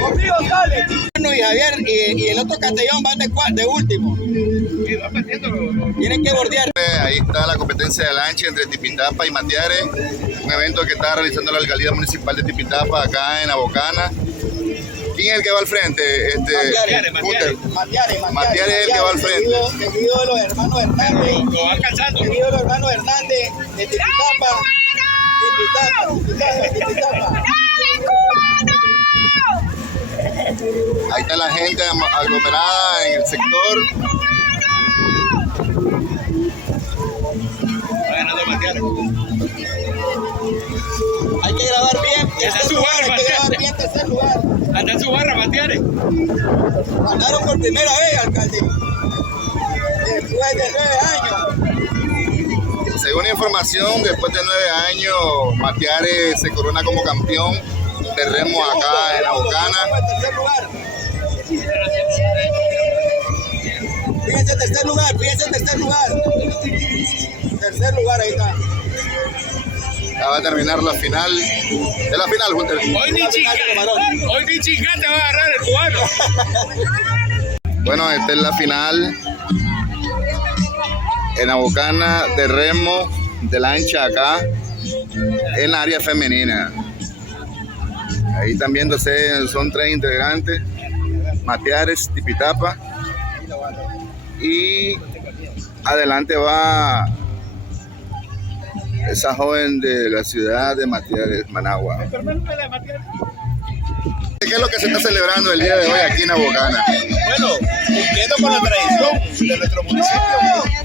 Conmigo sale. Y Javier y el otro Castellón van de último. Tienen que bordear. Ahí está la competencia de lancha entre Tipitapa y Matiare, un evento que está realizando la alcaldía municipal de Tipitapa acá en Abocana. ¿Quién es el que va al frente? Matiare es el que va al frente. Seguido de los hermanos Hernández. Lo va alcanzando. Seguido de los hermanos Hernández de Tipitapa. Tipitapa. Ahí está la gente aglomerada en el sector. Va ganando Matiare. Hay que grabar bien. Anda en su barra, hay que grabar bien tercer lugar. Anda en su barra, Matiare. Ganaron por primera vez, alcalde. Después de 9 años. Según información, después de 9 años, Matiare se corona como campeón de remo acá en Abocana. Fíjense en tercer lugar. Tercer lugar, ahí está. Ya va a terminar la final. Es la final, Hunter. Hoy ni chica te va a agarrar el cubano. Bueno, esta es la final en Abocana de remo de lancha acá en la área femenina. Ahí están viéndose, son 3 integrantes: Matiares, Tipitapa, y adelante va esa joven de la ciudad de Matiares, Managua. ¿Qué es lo que se está celebrando el día de hoy aquí en Abocana? Bueno, cumpliendo con la tradición de nuestro municipio,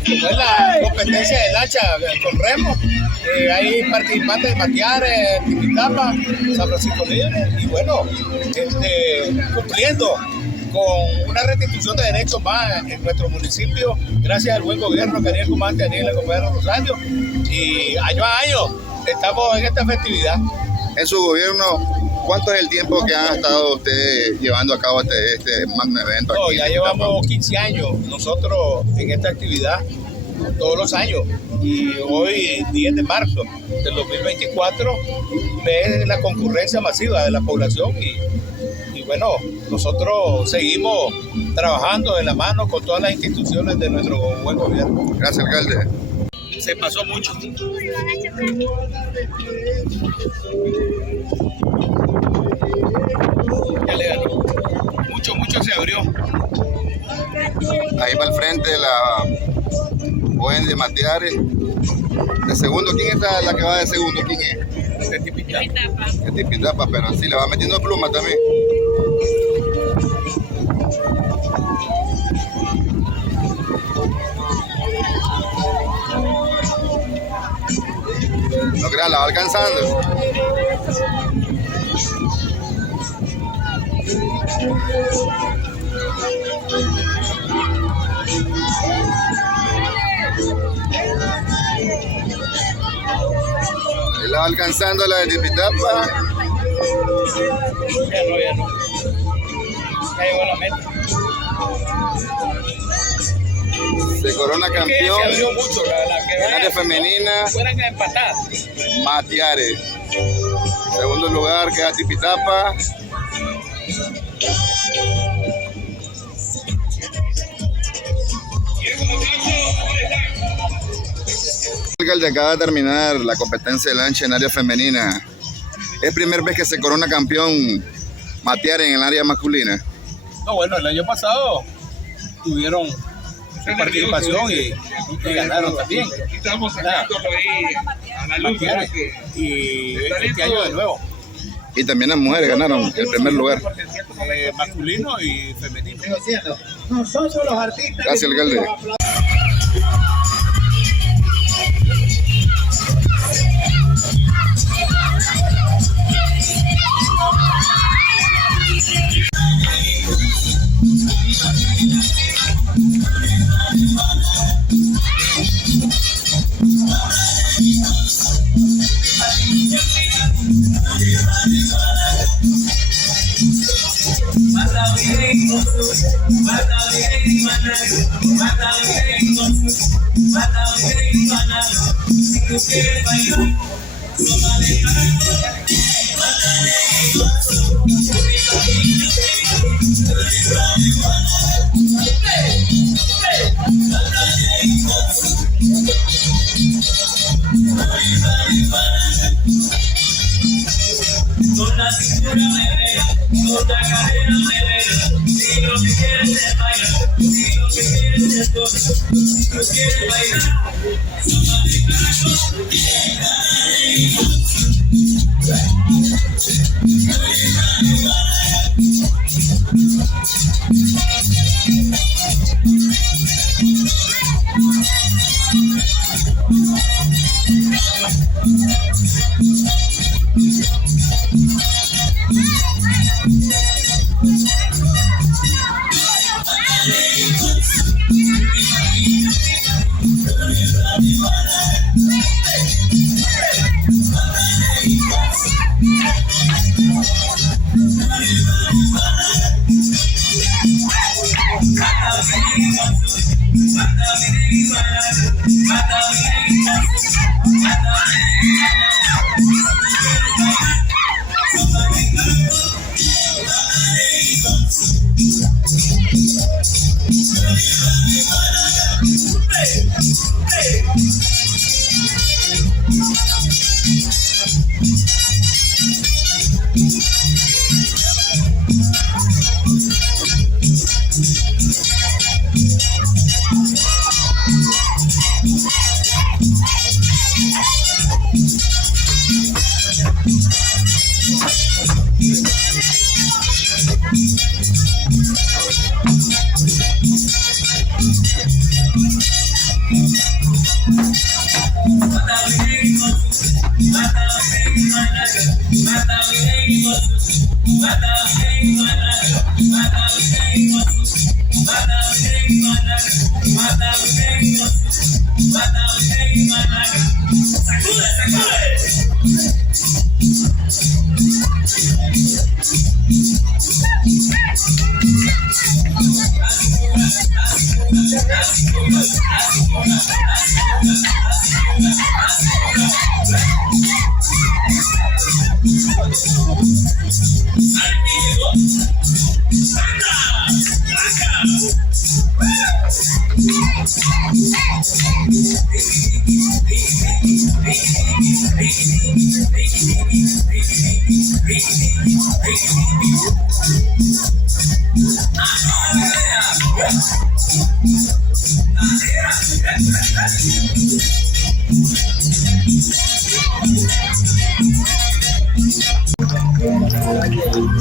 es la competencia de lancha con remo. Hay participantes de Matiare, Tipitapa, San Francisco Libre, y bueno, cumpliendo con una restitución de derechos más en nuestro municipio, gracias al buen gobierno que tenía el comandante Daniel el gobierno Rosario, y año a año estamos en esta festividad. En su gobierno, ¿cuánto es el tiempo que han estado ustedes llevando a cabo este magno evento? No, aquí ya llevamos 15 años nosotros en esta actividad, todos los años, y hoy, 10 de marzo del 2024, ve la concurrencia masiva de la población y bueno, nosotros seguimos trabajando de la mano con todas las instituciones de nuestro buen gobierno. Gracias, alcalde. Se pasó mucho. Ya le ganó. Mucho se abrió. Ahí va al frente la joven de Matiare. De segundo, ¿quién es la que va de segundo? ¿Quién es? De Tipitapa. De Tipitapa, pero sí, le va metiendo pluma también. No creas, la va alcanzando. Él la va alcanzando la de Tipitapa. Ya no. Ya llegó a la meta. Se corona campeón. Se abrió mucho en área femenina. Fueran empatadas. Matiare. Segundo lugar queda Tipitapa. El alcalde acaba de terminar la competencia de lancha en área femenina. ¿Es primera vez que se corona campeón Matiare en el área masculina? No, bueno, el año pasado tuvieron su participación y ganaron también. Estamos sacándolo ahí a la luz. Y este año de nuevo. Y también las mujeres ganaron el primer lugar. Masculino y femenino. Nosotros los artistas. Gracias, alcalde. Con la cintura menea, con la cadera menea, si lo que quieres es bailar, si lo que quieres es tocar, no quieres bailar, sopa de caracol,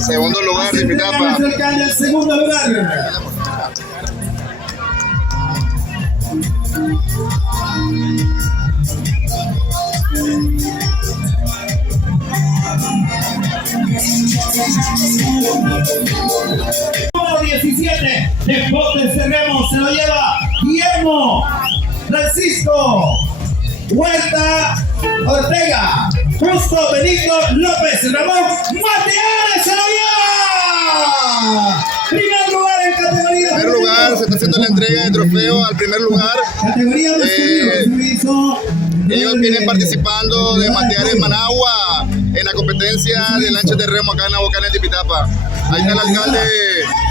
Segundo lugar de Tipitapa. El segundo lugar. Número 17 de Botes de Remo se lo lleva Guillermo Francisco Huerta Ortega. Justo Benito López Ramón Mateares se lo lleva. Primer lugar en categoría. En primer lugar se está haciendo la entrega de trofeo al primer lugar. Categoría Ellos vienen participando de Mateares Managua en la competencia de lanchas de remo acá en Abocana, en Tipitapa. Ahí está el alcalde,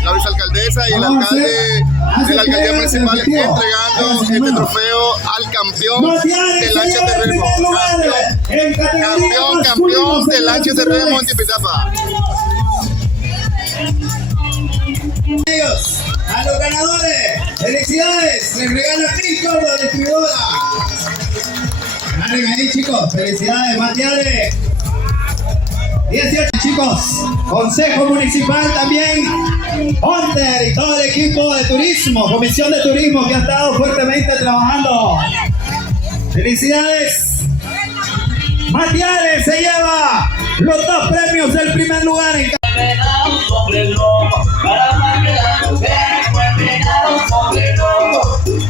la vicealcaldesa y el alcalde de la alcaldía municipal entregando este trofeo al campeón de lanchas de remo. Campeón de lanchas de remo en Tipitapa. A los ganadores, felicidades, les regala Cristo, la distribuidora. Ganen ahí, chicos, felicidades, Mateares. 18 chicos, Consejo Municipal también, Hunter y todo el equipo de turismo, Comisión de Turismo que ha estado fuertemente trabajando. Felicidades. Mateares se lleva los 2 premios del primer lugar en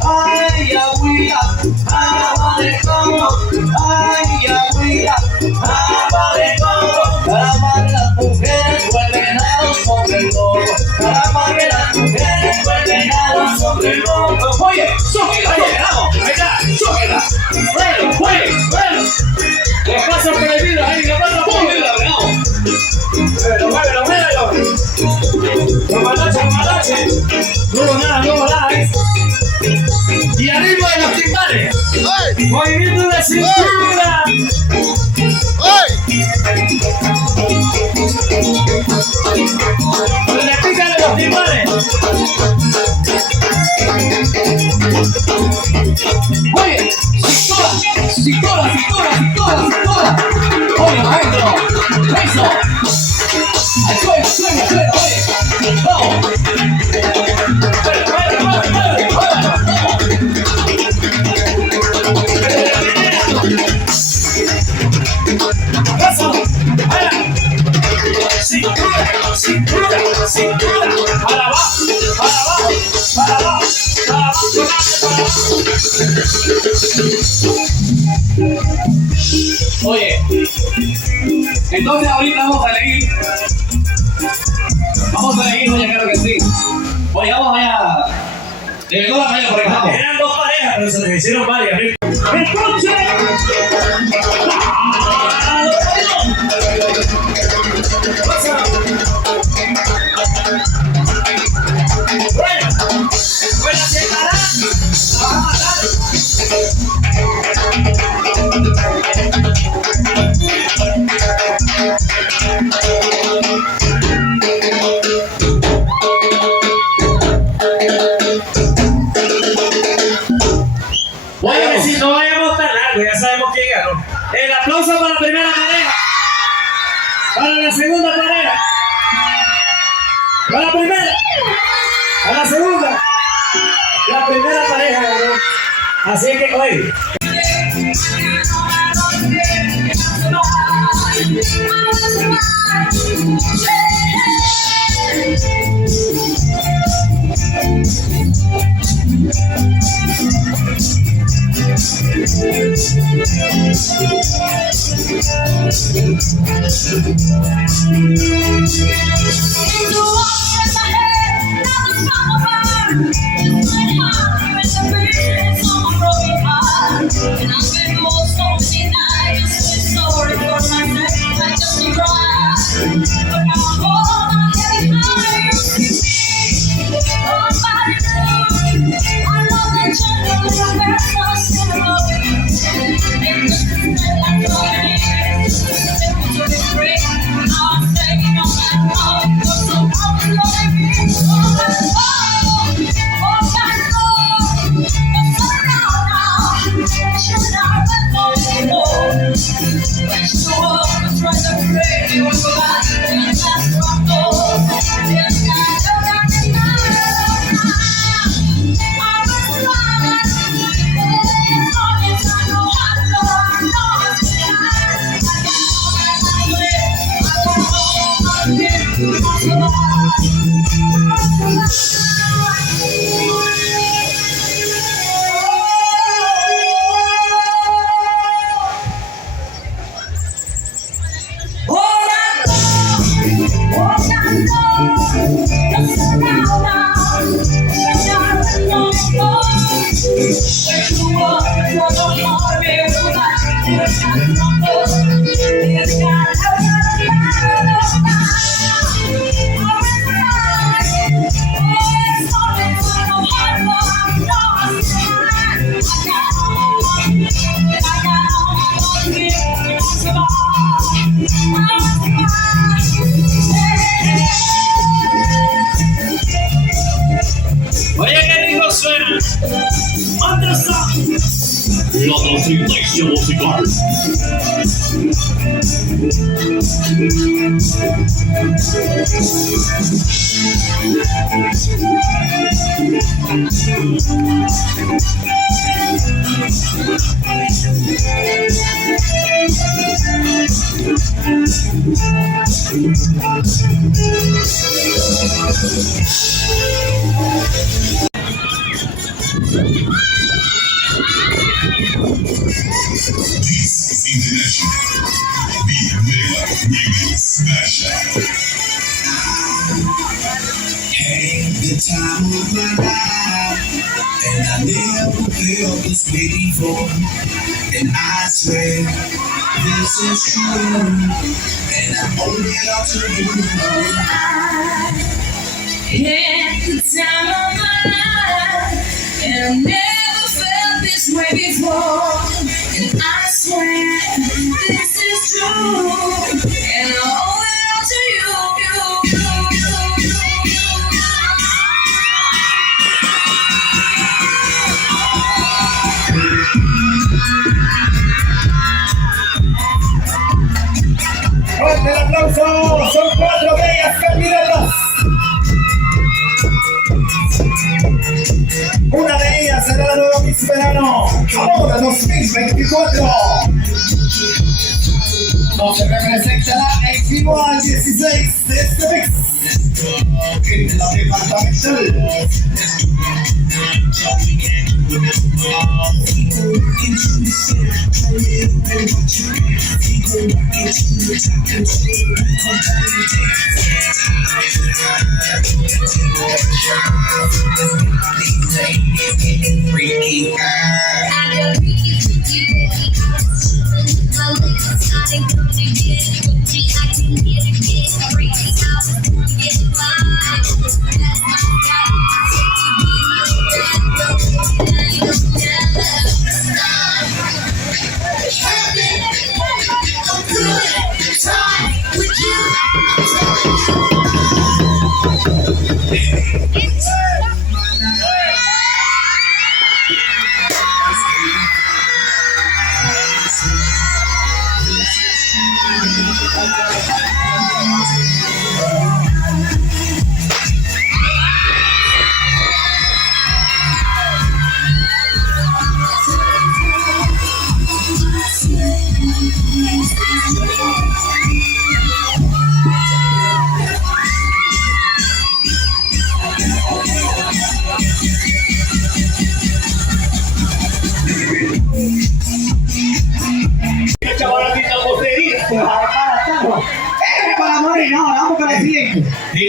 ay, agüita, agua de coco, ay, agüita, agua de coco, caramba que las mujeres vuelven a los hombres locos, caramba que las mujeres vuelven a los hombres locos. Oye, súbela, vamos, ahí está, súbela, bueno, ¿qué pasa por el Movimiento de cintura. Repítale los timbales. Oye, cintura. Oye, maestro. Eso. Al suelo, oye. Vamos. Cintura, para abajo. Oye, entonces ahorita vamos a elegir, oye, claro que sí. Oye, vamos allá. Llegó la calle por acá. Eran dos parejas, pero se les hicieron varias. Entonces, oye, si no vayamos tan largo, ya sabemos quién ganó. El aplauso para la primera pareja. Para la segunda pareja. Para la primera. Para la segunda. La primera pareja ganó. Así que, oye. Oye, qué rico suena. La trascendencia musical. The time of my life, and I never felt this way before. And I swear this is true, and I owe it all to you. I had the time of my life, and I never felt felt this way before, and I swear this is true. And I owe it all to you. Fuerte el aplauso, son 4 bellas candidatas. Una de ellas será la nueva Miss Verano ahora 2024. Nos representará en vivo al 16 de este mes en la departamental.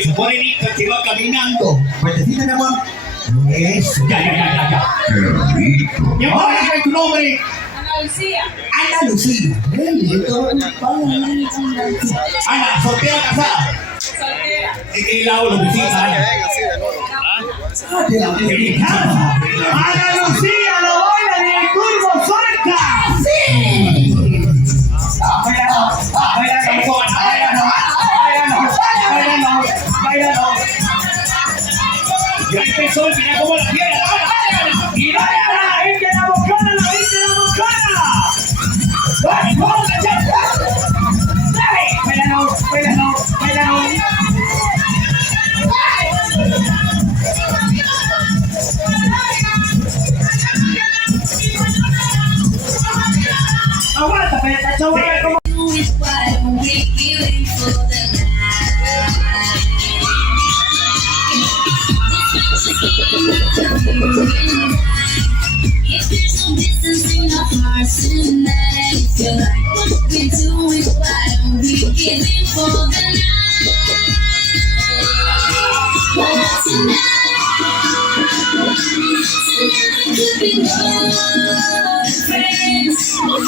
Se pone listo que va caminando. Fuertecita, mi amor. Eso. Ya. Mi amor, ¿cuál es tu nombre? Ana Lucía. Ana Lucía. Ana, ¿soltera o casada? Soltera. ¿De qué lado lo visita, Ana? De la americana. Ana Lucía, lo baila en el turbo suelta. Sí. Ya empezó, mira cómo la tiene. Y vaya la gente de la bocana, la gente de la bocana. ¡Vamos, bailalo! Aguanta, espérate, chaval, como... If there's some distance in our hearts tonight, feel like what we're doing, why don't we give in for the night? Well, tonight could be more friends. Well,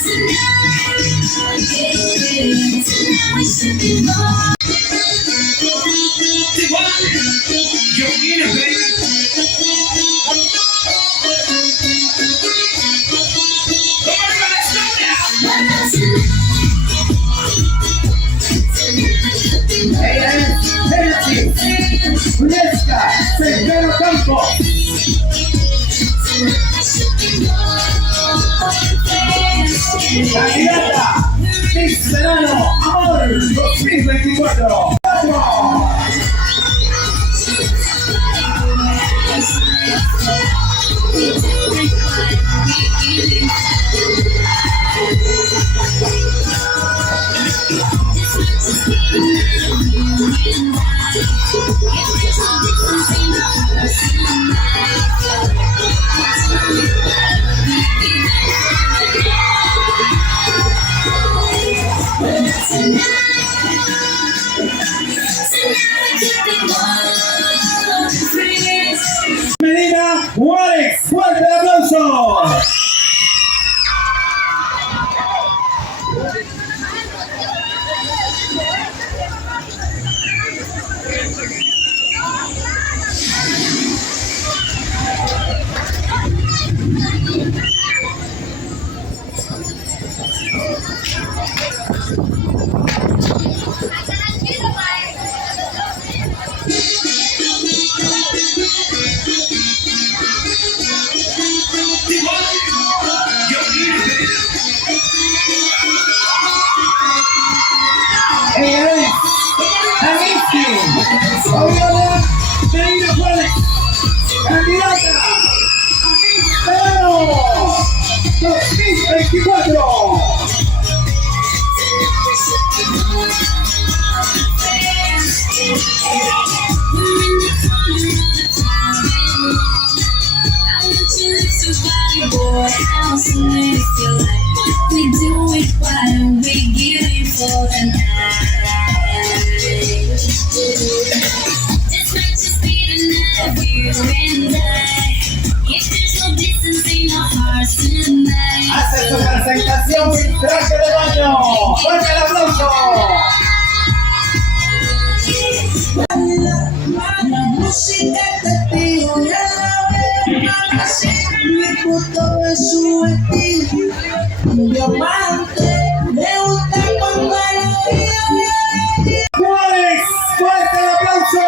tonight we should be more. Yo quiero, baby. Juliesca, Severo Campo. Candidata, Miss Verano, Amor 2024. Medina Juárez, fuerte el aplauso. Ella es Alicia Fabiola Medina Juárez, candidata a Miss Verano 2024. We do it while we give it for the night. This might just be the night, you and I. If there's no distance in our hearts tonight. Hace su presentación sin traje de baño. ¡Fuerte el aplauso! La música te pido y a la vez mi puto es su estilo. Diamante, me gusta cuando lo digo. Juárez, fuerte el aplauso.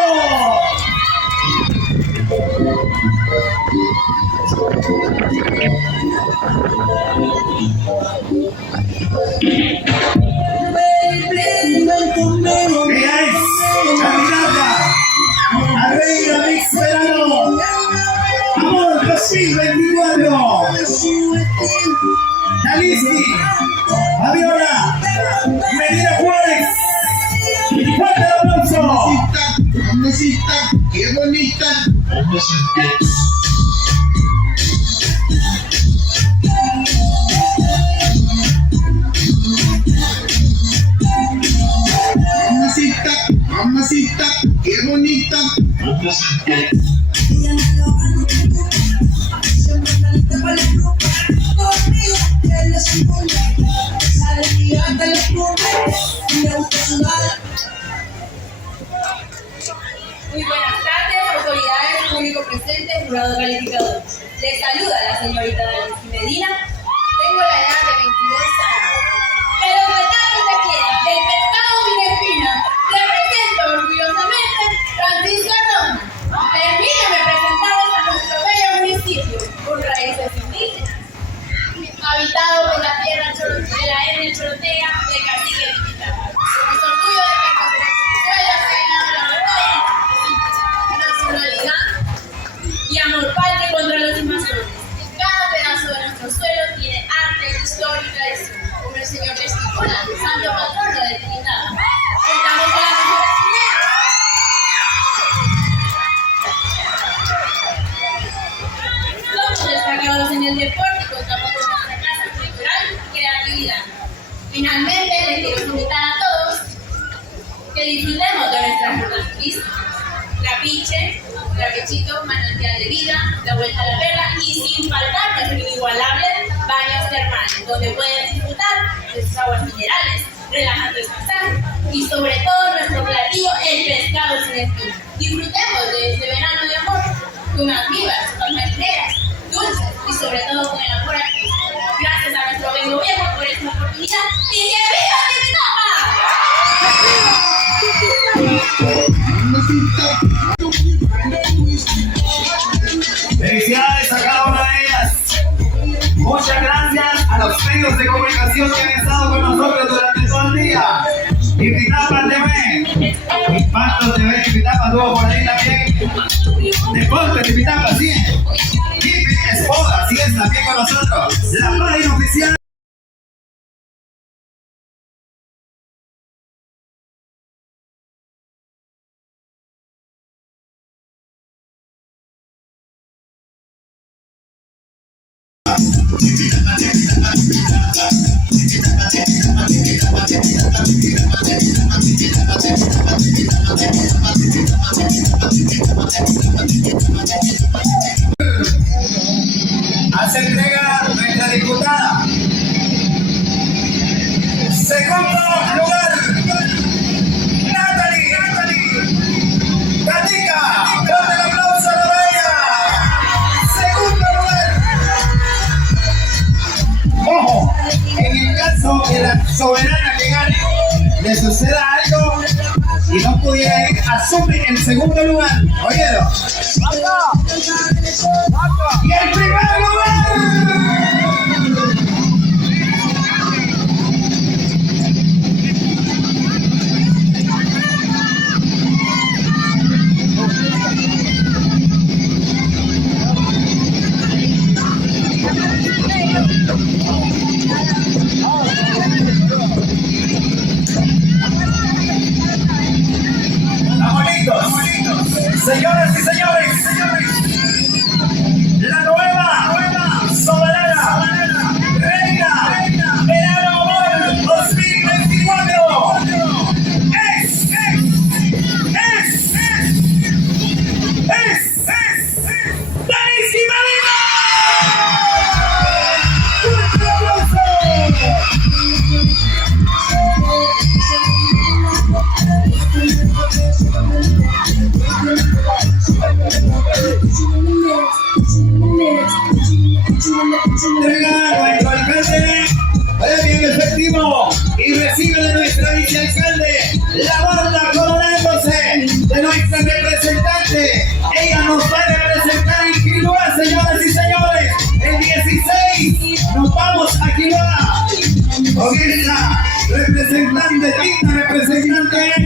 Ella es candidata a Reina Mix Verano Amor 2024. Alicia Fabiola Medina Juárez, fuerte el aplauso. Mamacita, qué bonita. Mamacita, mamacita, qué bonita. Muy buenas tardes, autoridades, público presente, jurado calificador. Les saluda la señorita Alicia Medina. Tengo la edad de 22 años. Pero petardos de piedra, del pescado sin espina, represento orgullosamente Francisco Arnón. Permítame presentarles a nuestro bello municipio, con raíces indígenas, habitado por la tierra de la etnia chorotea del cacique Titicaca. Somos orgullo de que nuestros suelos se ganado la batalla, nacionalidad y amor patrio contra los invasores. Cada pedazo de nuestro suelo tiene arte, historia y tradición, como el señor Testicola, santo patrono de Titicaca. Contamos con las mejores ideas. Somos destacados en el deporte y contamos con nuestra casa cultural y creatividad. Finalmente, les quiero invitar a todos que disfrutemos de nuestras rutas turísticas. Trapiche, Trapichito, Manantial de Vida, La Vuelta a la Perla y sin faltar nuestros inigualables baños termales, donde pueden disfrutar de sus aguas minerales, relajantes masajes y sobre todo nuestro platillo, el pescado sin espina. Disfrutemos de este verano de amor, con unas vivas, con marineras, dulces y sobre todo con el amor al Cristo. Gracias a nuestro buen gobierno por esta oportunidad y que viva Titicaca. Felicidades a cada una de ellas. Muchas gracias a los medios de comunicación que han estado con nosotros durante todo el día. Titicaca TV, Impacto TV, Titicaca estuvo por ahí también. Deporte Titicaca, sí. Hippie Esposa, sí es también con nosotros. La página oficial. Hace entrega nuestra diputada. Segundo lugar, Natalie Gatica. Fuerte el aplauso para ella. Segundo lugar. Ojo, en la soberana que gane le suceda algo y no pudiera ir, asume el segundo lugar. Óyelo. Y el primer lugar. Señoras y señores, la nueva soberana reina Verano Amor 2024 es Denise Jiménez. ¡Fuerte aplauso! Entrega a nuestro alcalde premio en efectivo y recibe de nuestra vicealcalde la banda coronándose de nuestra representante. Ella nos va a representar en Quiloa, señoras y señores. El 16 nos vamos a Quiloa con esta representante, digna representante